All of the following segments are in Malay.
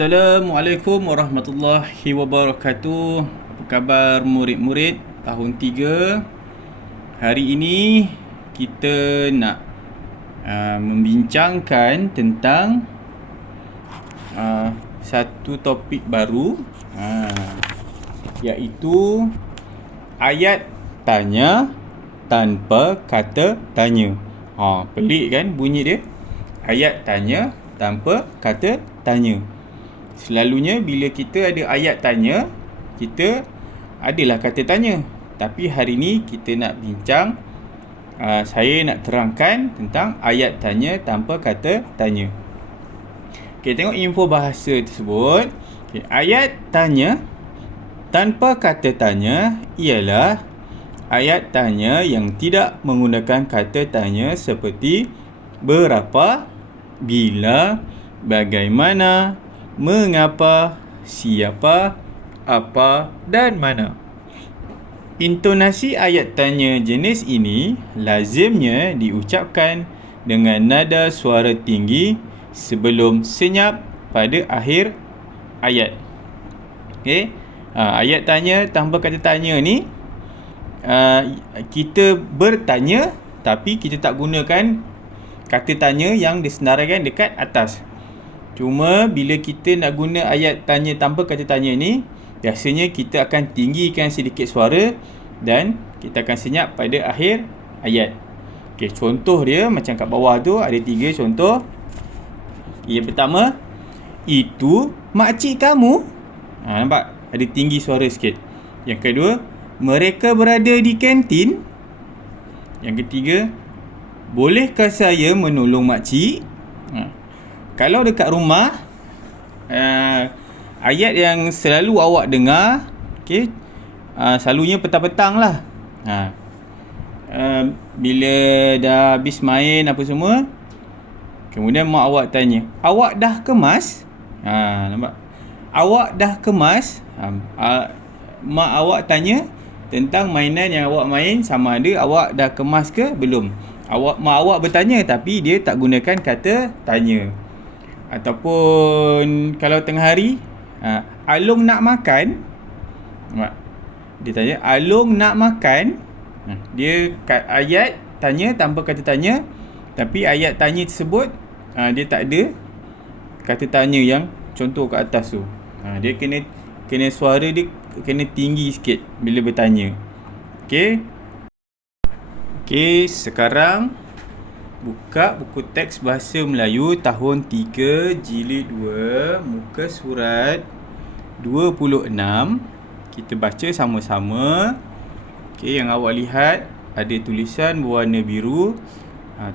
Assalamualaikum warahmatullahi wabarakatuh. Apa khabar murid-murid tahun 3? Hari ini kita nak membincangkan tentang satu topik baru, iaitu ayat tanya tanpa kata tanya. Pelik kan bunyi dia? Ayat tanya tanpa kata tanya. Selalunya bila kita ada ayat tanya, kita adalah kata tanya. Tapi hari ni kita nak bincang, saya nak terangkan tentang ayat tanya tanpa kata tanya. Okay, tengok info bahasa tersebut. Okay, ayat tanya tanpa kata tanya ialah ayat tanya yang tidak menggunakan kata tanya seperti berapa, bila, bagaimana, mengapa, siapa, apa dan mana. Intonasi ayat tanya jenis ini lazimnya diucapkan dengan nada suara tinggi sebelum senyap pada akhir ayat. Okey. Ayat tanya tanpa kata tanya ni, kita bertanya tapi kita tak gunakan kata tanya yang disenaraikan dekat atas. Cuma bila kita nak guna ayat tanya tanpa kata tanya ni, biasanya kita akan tinggikan sedikit suara dan kita akan senyap pada akhir ayat. Okey, contoh dia macam kat bawah tu ada 3 contoh. Yang pertama, itu makcik kamu. Nampak? Ada tinggi suara sikit. Yang kedua, mereka berada di kantin. Yang ketiga, bolehkah saya menolong makcik? Kalau dekat rumah, ayat yang selalu awak dengar, okay, selalunya petang-petang lah. Bila dah habis main apa semua, kemudian mak awak tanya, awak dah kemas? Nampak? Awak dah kemas? Mak awak tanya tentang mainan yang awak main, sama ada awak dah kemas ke belum. Mak awak bertanya tapi dia tak gunakan kata tanya. Ataupun kalau tengah hari, Along nak makan? Dia tanya, Along nak makan? Dia ayat tanya tanpa kata tanya, tapi ayat tanya tersebut dia tak ada kata tanya yang contoh kat atas tu. Dia kena suara dia kena tinggi sikit bila bertanya. Okey, sekarang buka buku teks bahasa Melayu tahun 3 jilid 2, muka surat 26. Kita baca sama-sama. Okey, yang awak lihat ada tulisan berwarna biru.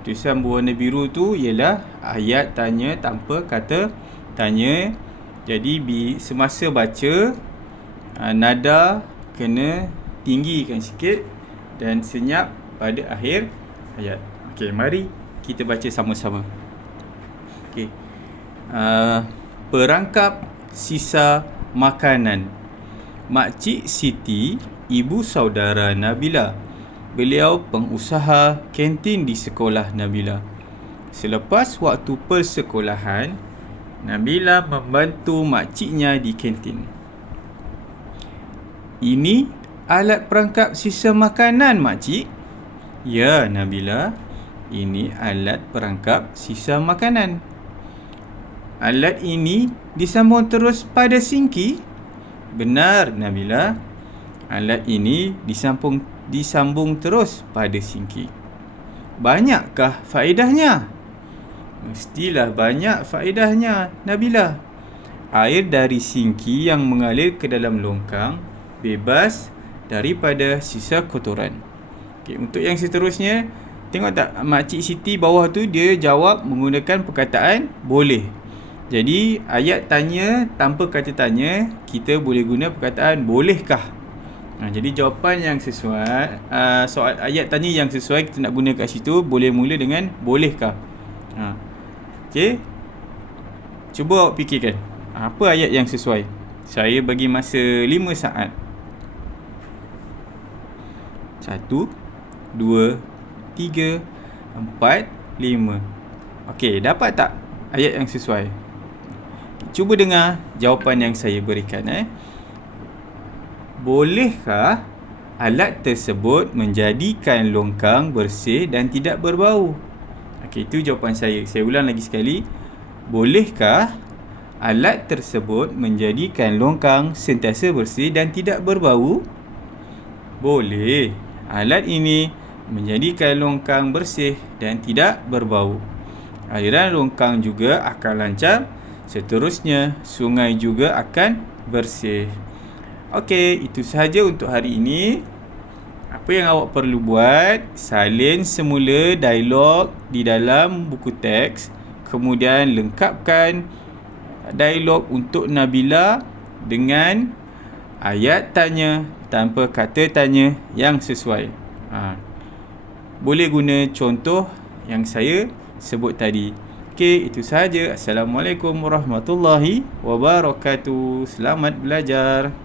Tulisan berwarna biru tu ialah ayat tanya tanpa kata tanya. Jadi semasa baca, nada kena tinggikan sikit dan senyap pada akhir ayat. Okey, mari kita baca sama-sama. Okey. Perangkap sisa makanan. Makcik Siti, ibu saudara Nabila. Beliau pengusaha kantin di sekolah Nabila. Selepas waktu persekolahan, Nabila membantu makciknya di kantin. Ini alat perangkap sisa makanan, makcik? Ya, Nabila. Ini alat perangkap sisa makanan. Alat ini disambung terus pada sinki? Benar, Nabila. Alat ini disambung terus pada sinki. Banyakkah faedahnya? Mestilah banyak faedahnya, Nabila. Air dari sinki yang mengalir ke dalam longkang bebas daripada sisa kotoran. Okay, untuk yang seterusnya, tengok tak makcik Siti bawah tu dia jawab menggunakan perkataan boleh. Jadi ayat tanya tanpa kata tanya, kita boleh guna perkataan bolehkah. Jadi jawapan yang sesuai, soal ayat tanya yang sesuai kita nak guna kat situ boleh mula dengan bolehkah. Okey. Cuba awak fikirkan, apa ayat yang sesuai? Saya bagi masa 5 saat. 1, 2, 3, 4, 5. Okey, dapat tak ayat yang sesuai? Cuba dengar jawapan yang saya berikan. Bolehkah alat tersebut menjadikan longkang bersih dan tidak berbau? Okey, itu jawapan saya. Saya ulang lagi sekali. Bolehkah alat tersebut menjadikan longkang sentiasa bersih dan tidak berbau? Boleh. Alat ini menjadikan longkang bersih dan tidak berbau. Aliran longkang juga akan lancar. Seterusnya, sungai juga akan bersih. Okey, itu sahaja untuk hari ini. Apa yang awak perlu buat, salin semula dialog di dalam buku teks, kemudian lengkapkan dialog untuk Nabila dengan ayat tanya tanpa kata tanya yang sesuai. Boleh guna contoh yang saya sebut tadi. Okey, itu sahaja. Assalamualaikum warahmatullahi wabarakatuh. Selamat belajar.